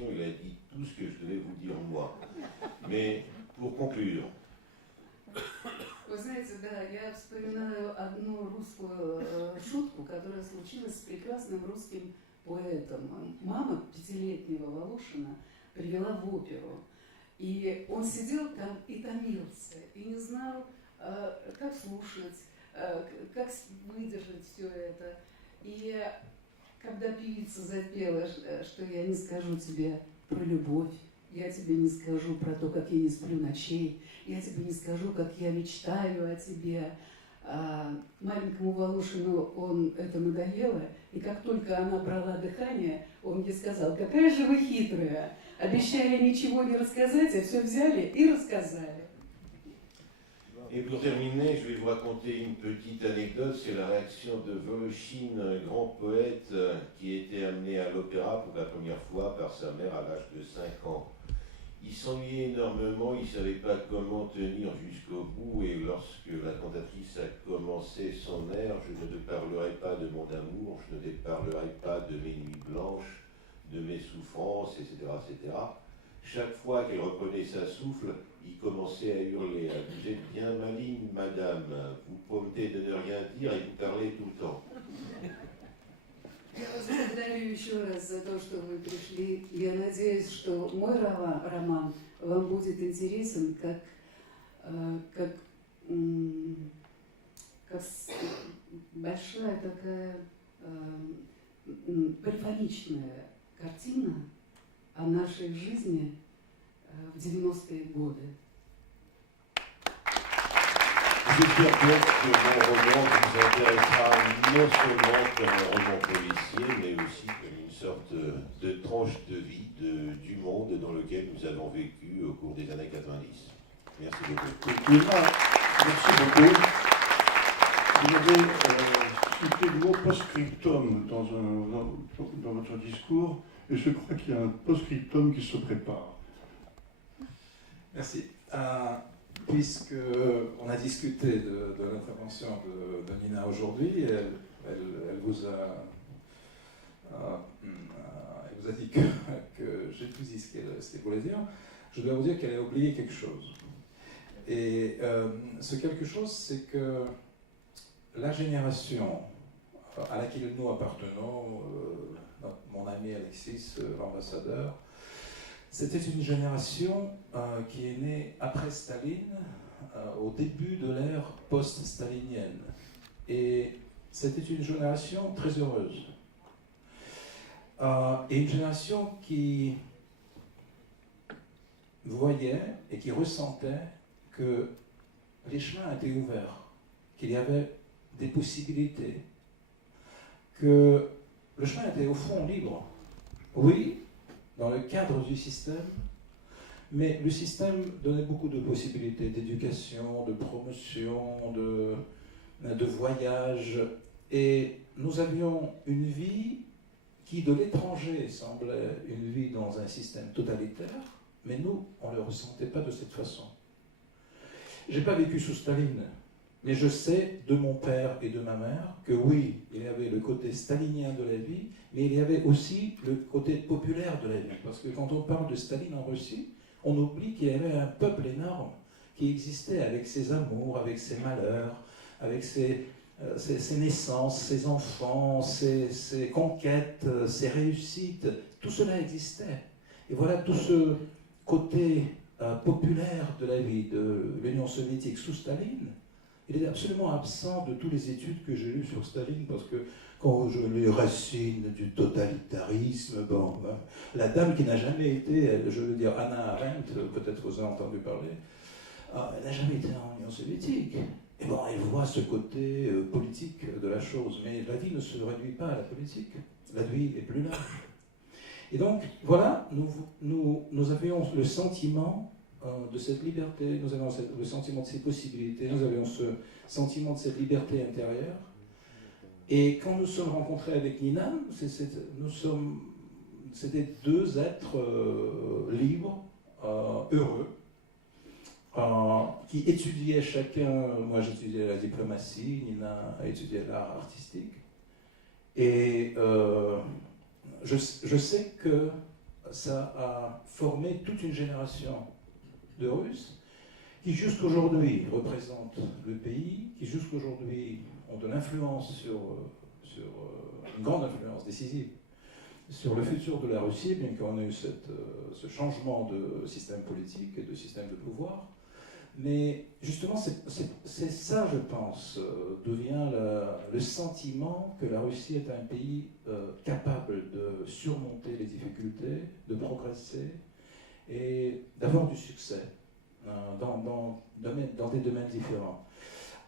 intervention, il a dit tout ce que je devais vous dire moi. Mais pour conclure. Вы знаете, да, я вспоминаю одну русскую шутку, которая случилась с прекрасным русским поэтом. Мама пятилетнего Волошина привела в оперу. И он сидел там и томился, и не знал, как слушать, как выдержать все это. И когда певица запела, что я не скажу тебе про любовь, я тебе не скажу про то, как я не сплю ночей, я тебе не скажу, как я мечтаю о тебе. Маленькому Волошину это надоело, и как только она брала дыхание, он ей сказал: какая же вы хитрая, обещали ничего не рассказать, а все взяли и рассказали. Et pour terminer, je vais vous raconter une petite anecdote, c'est la réaction de Voloshin, un grand poète qui a été amené à l'opéra pour la première fois par sa mère à l'âge de 5 ans. Il s'ennuyait énormément, il ne savait pas comment tenir jusqu'au bout, et lorsque la cantatrice a commencé son air, je ne te parlerai pas de mon amour, je ne te parlerai pas de mes nuits blanches, de mes souffrances, etc., etc. Chaque fois qu'elle reprenait sa souffle, il commençait à hurler: vous êtes bien maligne, madame, vous promettez de ne rien dire et vous parlez tout le temps. Я вас благодарю еще раз за то, что вы пришли. Я надеюсь, что мой роман вам будет интересен как большая такая полифоничная картина о нашей жизни в 90-е годы. J'espère donc que mon roman vous intéressera non seulement comme un roman policier, mais aussi comme une sorte de tranche de vie du monde dans lequel nous avons vécu au cours des années 90. Merci beaucoup. Merci beaucoup. Vous avez cité le mot post-scriptum dans votre discours, et je crois qu'il y a un post-scriptum qui se prépare. Merci. Puisqu'on a discuté de l'intervention de Nina aujourd'hui, elle vous a dit que j'ai tout dit ce qu'elle voulait dire, je dois vous dire qu'elle a oublié quelque chose. Et ce quelque chose, c'est que la génération à laquelle nous appartenons, mon ami Alexis, l'ambassadeur, c'était une génération qui est née après Staline, au début de l'ère post-stalinienne. Et c'était une génération très heureuse. Et une génération qui voyait et qui ressentait que les chemins étaient ouverts, qu'il y avait des possibilités, que le chemin était au fond libre. Oui, dans le cadre du système, mais le système donnait beaucoup de possibilités d'éducation, de promotion, de voyage, et nous avions une vie qui de l'étranger semblait une vie dans un système totalitaire, mais nous, on ne le ressentait pas de cette façon. Je n'ai pas vécu sous Staline, mais je sais de mon père et de ma mère que oui, il y avait le côté stalinien de la vie, mais il y avait aussi le côté populaire de la vie. Parce que quand on parle de Staline en Russie, on oublie qu'il y avait un peuple énorme qui existait avec ses amours, avec ses malheurs, avec ses naissances, ses enfants, ses conquêtes, ses réussites. Tout cela existait. Et voilà tout ce côté populaire de la vie de l'Union soviétique sous Staline. Il est absolument absent de toutes les études que j'ai lues sur Staline, parce que quand je lis Racine du totalitarisme, bon, la dame qui n'a jamais été, je veux dire Hannah Arendt, peut-être vous avez entendu parler, elle n'a jamais été en Union soviétique. Et bon, elle voit ce côté politique de la chose, mais la vie ne se réduit pas à la politique, la vie est plus large. Et donc, voilà, nous avions le sentiment de cette liberté, nous avions le sentiment de ces possibilités, nous avions ce sentiment de cette liberté intérieure. Et quand nous sommes rencontrés avec Nina, c'était deux êtres libres, heureux, qui étudiaient chacun. Moi j'étudiais la diplomatie, Nina étudiait l'art artistique. Et je sais que ça a formé toute une génération de Russes qui jusqu'aujourd'hui représentent le pays, qui jusqu'aujourd'hui ont de l'influence une grande influence décisive sur le futur de la Russie, bien qu'on ait eu ce changement de système politique et de système de pouvoir. Mais justement, c'est ça, je pense, devient le sentiment que la Russie est un pays capable de surmonter les difficultés, de progresser et d'avoir du succès dans des domaines différents.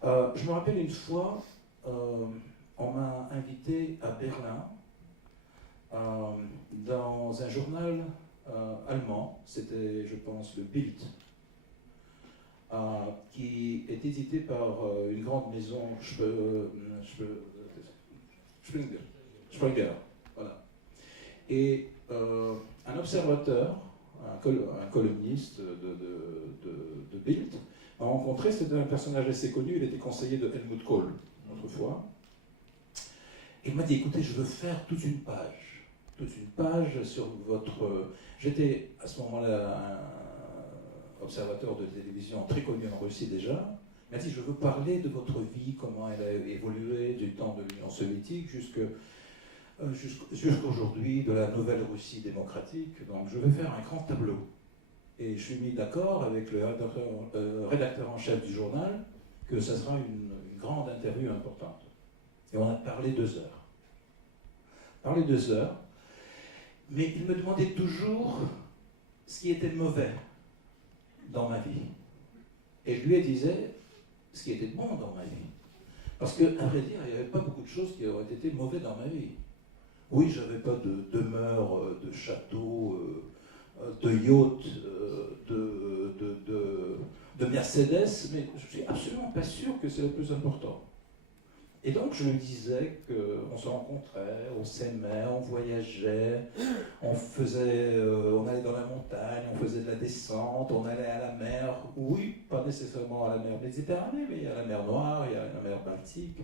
Je me rappelle une fois, on m'a invité à Berlin dans un journal allemand, c'était, je pense, le Bild, qui est édité par une grande maison, Springer, voilà. Et un observateur, un columniste de Bild, m'a rencontré, c'était un personnage assez connu, il était conseiller de Helmut Kohl, autrefois. Et il m'a dit, écoutez, je veux faire toute une page sur votre... J'étais à ce moment-là un observateur de télévision très connu en Russie déjà. Il m'a dit, je veux parler de votre vie, comment elle a évolué du temps de l'Union soviétique jusqu'aujourd'hui, de la nouvelle Russie démocratique. Donc je vais faire un grand tableau. Et je suis mis d'accord avec le rédacteur en chef du journal que ça sera une grande interview importante. Et on a parlé 2 heures. Mais il me demandait toujours ce qui était mauvais dans ma vie. Et je lui disais ce qui était bon dans ma vie. Parce qu'à vrai dire, il n'y avait pas beaucoup de choses qui auraient été mauvaises dans ma vie. Oui, je n'avais pas de demeure, de château, de yacht, de Mercedes, mais je ne suis absolument pas sûr que c'est le plus important. Et donc je lui disais qu'on se rencontrait, on s'aimait, on voyageait, on allait dans la montagne, on faisait de la descente, on allait à la mer, oui, pas nécessairement à la mer Méditerranée, mais il y a la mer Noire, il y a la mer Baltique,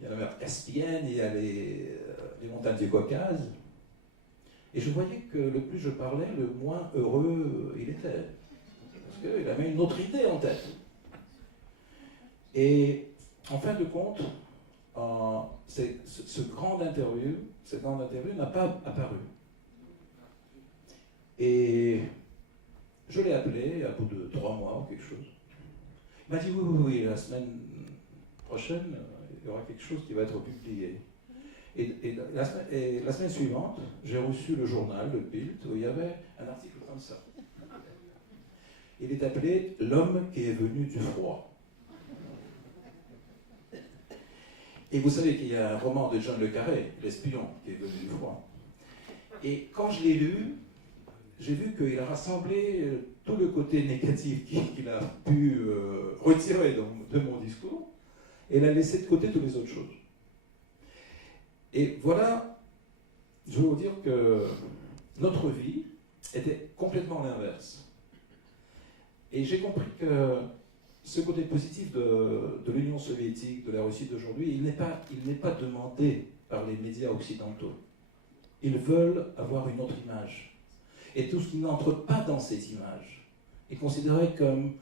il y a la mer Caspienne, il y a les montagnes du Caucase. Et je voyais que le plus je parlais, le moins heureux il était. Parce qu'il avait une autre idée en tête. Et en fin de compte, cette grande interview n'a pas apparu. Et je l'ai appelé à bout de 3 mois ou quelque chose. Il m'a dit oui, la semaine prochaine, il y aura quelque chose qui va être publié. Et la semaine suivante, j'ai reçu le journal, le Bild, où il y avait un article comme ça. Il est appelé « L'homme qui est venu du froid ». Et vous savez qu'il y a un roman de John le Carré, L'espion, qui est venu du froid. Et quand je l'ai lu, j'ai vu qu'il a rassemblé tout le côté négatif qu'il a pu retirer de mon discours, et il a laissé de côté toutes les autres choses. Et voilà, je veux vous dire que notre vie était complètement l'inverse. Et j'ai compris que ce côté positif de l'Union soviétique, de la Russie d'aujourd'hui, il n'est pas demandé par les médias occidentaux. Ils veulent avoir une autre image. Et tout ce qui n'entre pas dans cette image est considéré comme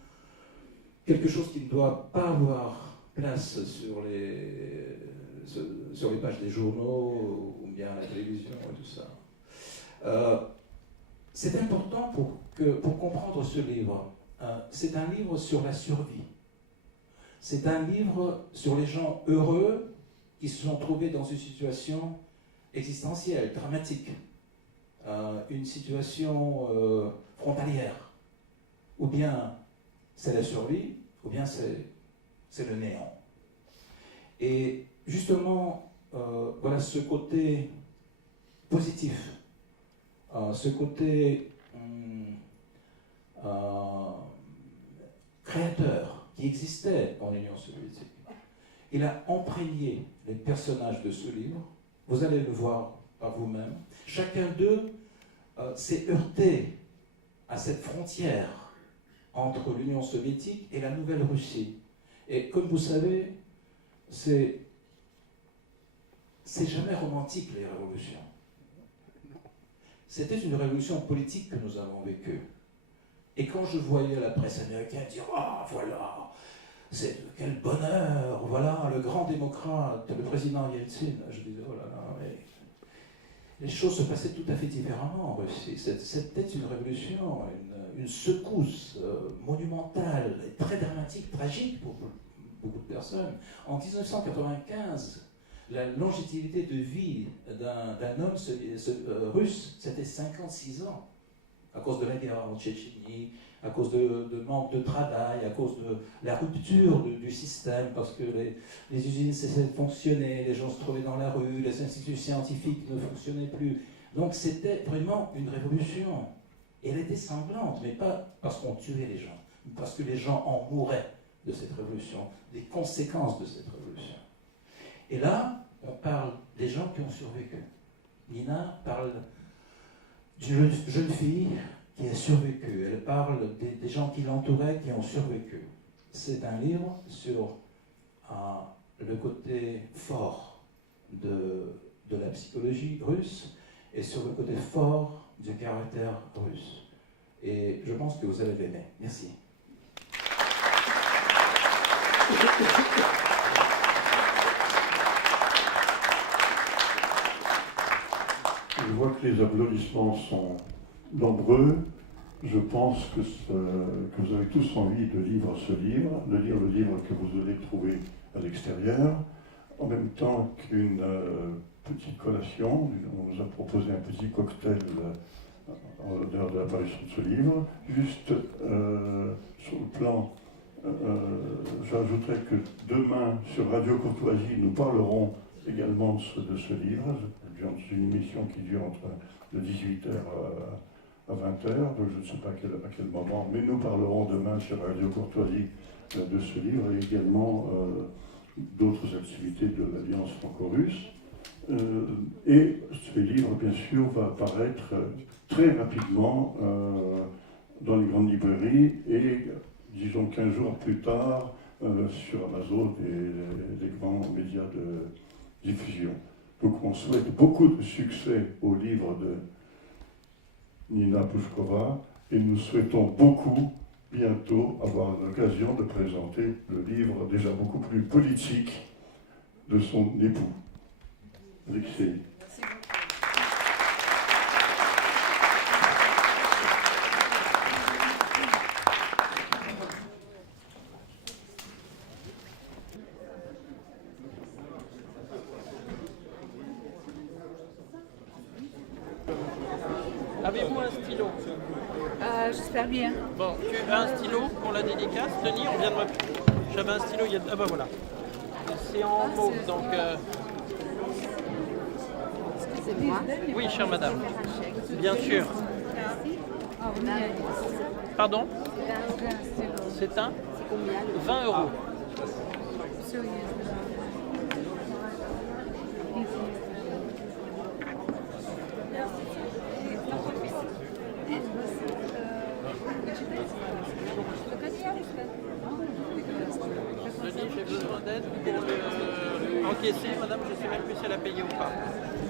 quelque chose qui ne doit pas avoir place sur les pages des journaux ou bien à la télévision et tout ça. C'est important pour comprendre ce livre. C'est un livre sur la survie. C'est un livre sur les gens heureux qui se sont trouvés dans une situation existentielle, dramatique, une situation frontalière. Ou bien c'est la survie, ou bien c'est le néant. Et justement, voilà ce côté positif, ce côté créateur qui existait en Union soviétique. Il a imprégné les personnages de ce livre. Vous allez le voir par vous-même. Chacun d'eux s'est heurté à cette frontière entre l'Union soviétique et la Nouvelle-Russie. Et comme vous savez, c'est jamais romantique, les révolutions. C'était une révolution politique que nous avons vécue. Et quand je voyais la presse américaine dire « Ah, voilà, quel bonheur, voilà, le grand démocrate, le président Yeltsin », je disais « Oh là là, mais... » Les choses se passaient tout à fait différemment en Russie. C'était une révolution, une secousse monumentale, très dramatique, tragique pour beaucoup de personnes. En 1995, la longévité de vie d'un homme russe, c'était 56 ans, à cause de la guerre en Tchétchénie, à cause de manque de travail, à cause de la rupture du système, parce que les usines cessaient de fonctionner, les gens se trouvaient dans la rue, les instituts scientifiques ne fonctionnaient plus. Donc c'était vraiment une révolution. Et elle était sanglante, mais pas parce qu'on tuait les gens, mais parce que les gens en mouraient de cette révolution, des conséquences de cette révolution. Et là, on parle des gens qui ont survécu. Nina parle d'une jeune fille qui a survécu. Elle parle des gens qui l'entouraient, qui ont survécu. C'est un livre sur le côté fort de la psychologie russe et sur le côté fort du caractère russe. Et je pense que vous allez l'aimer. Merci. Je vois que les applaudissements sont nombreux. Je pense que vous avez tous envie de lire ce livre, de lire le livre que vous allez trouver à l'extérieur, en même temps qu'une petite collation. On nous a proposé un petit cocktail en l'honneur de l'apparition de ce livre. Juste sur le plan, j'ajouterais que demain, sur Radio Courtoisie, nous parlerons également de ce livre. C'est une émission qui dure entre de 18h à 20h, donc je ne sais pas à quel moment, mais nous parlerons demain sur Radio Courtoisie de ce livre et également d'autres activités de l'Alliance franco-russe. Et ce livre, bien sûr, va apparaître très rapidement dans les grandes librairies et, disons, 15 jours plus tard sur Amazon et les grands médias de diffusion. Donc on souhaite beaucoup de succès au livre de Nina Pushkova et nous souhaitons beaucoup bientôt avoir l'occasion de présenter le livre déjà beaucoup plus politique de son époux, Alexei. Avez-vous un stylo? J'espère bien. Bon, tu as un stylo pour la dédicace, Denis? On vient de me... J'avais un stylo, il y a... Ah bah voilà. C'est en mauve, donc... Excusez-moi. Oui, chère madame. Bien sûr. Pardon? C'est un 20 €. Denis, j'ai besoin d'aide pour encaisser, madame, je ne sais même plus si elle a payé ou pas.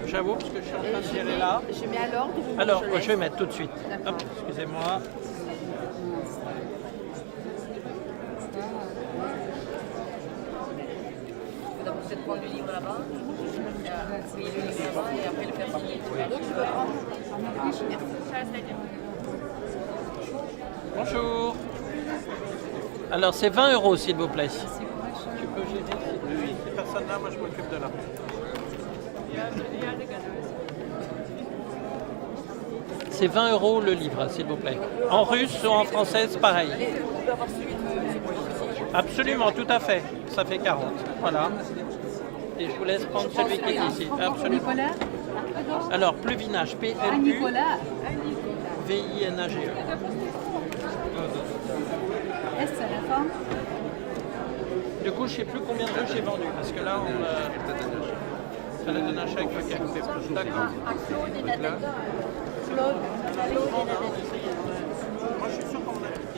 J'avoue, parce que je suis en train de tirer là. Je mets à l'ordre. Alors, je vais mettre tout de suite. Hop, excusez-moi. Vous allez peut-être prendre le livre là-bas. Oui, le livre là-bas et après le faire signer. Donc, je peux prendre. Merci. Bonjour. Alors, c'est 20 € s'il vous plaît. Tu peux gérer ces personnes-là, moi je m'occupe de là. C'est 20 € le livre, s'il vous plaît. En russe ou en français, c'est pareil. Absolument, tout à fait. Ça fait 40. Voilà. Et je vous laisse prendre celui qui est ici. Absolument. Alors, Pluvinage, P-L-U-V-I-N-A-G-E. Est-ce la forme? Du coup, je ne sais plus combien de jeux j'ai vendu, parce que là, on a donné un chèque. Ok, d'accord. Claude. Moi, je suis sûr qu'on a tout.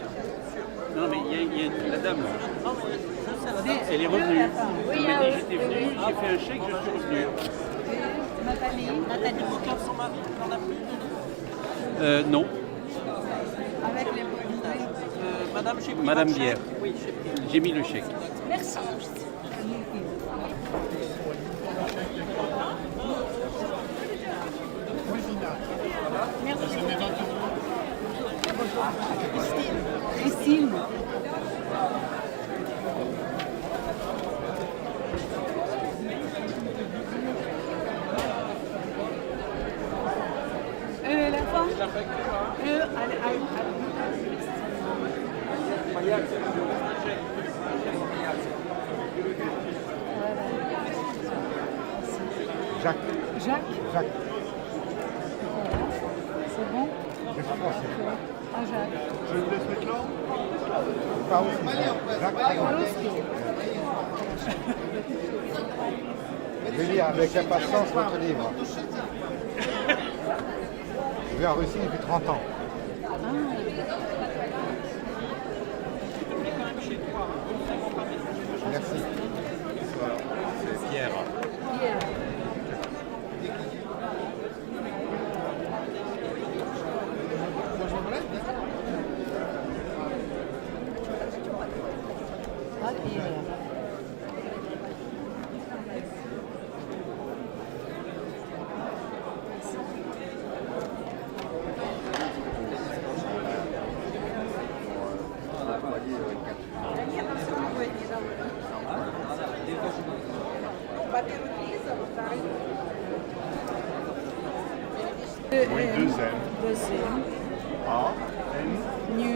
Non, mais il y a la dame. Non, mais je sais, la dame. Elle est revenue. Elle m'a dit j'étais venu, j'ai fait un chèque, je suis revenu. Ma famille. Nathalie, vous son mari, on a plus de Non. Avec les produits. Madame, j'ai pris Madame votre chèque. Bière. Oui, j'ai pris. J'ai mis le chèque. Merci. Christine. La fin. Allez. Jacques. Jacques. Jacques. C'est bon. Je suis français. Ah, Jacques. Je vous laisse mettre là. Pas aussi. Jacques. По-русски. Je vais lire avec impatience votre livre. Je vais en Russie depuis 30 ans. Merci. Pierre. Pierre. Ah, Pierre. Oui, deux M. Deuxième. A, N. Nu.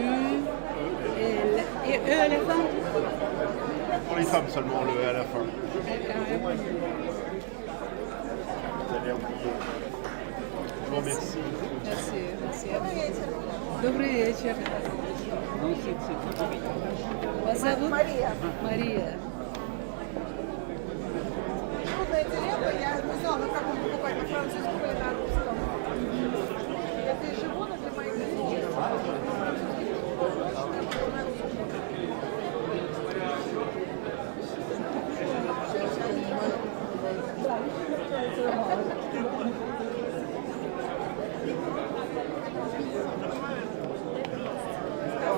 Et E à la fin. Pour les femmes seulement, le E à la fin. Vous allez oublier. Je vous remercie. Merci à vous. Добрый вечер. Вас зовут? Мария. Мария. Трудная дилемма, я не знала, на каком покупать, на французском или на русском. Я здесь живу, но для моих детей.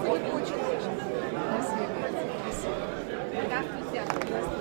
Очень. Спасибо. Здравствуйте.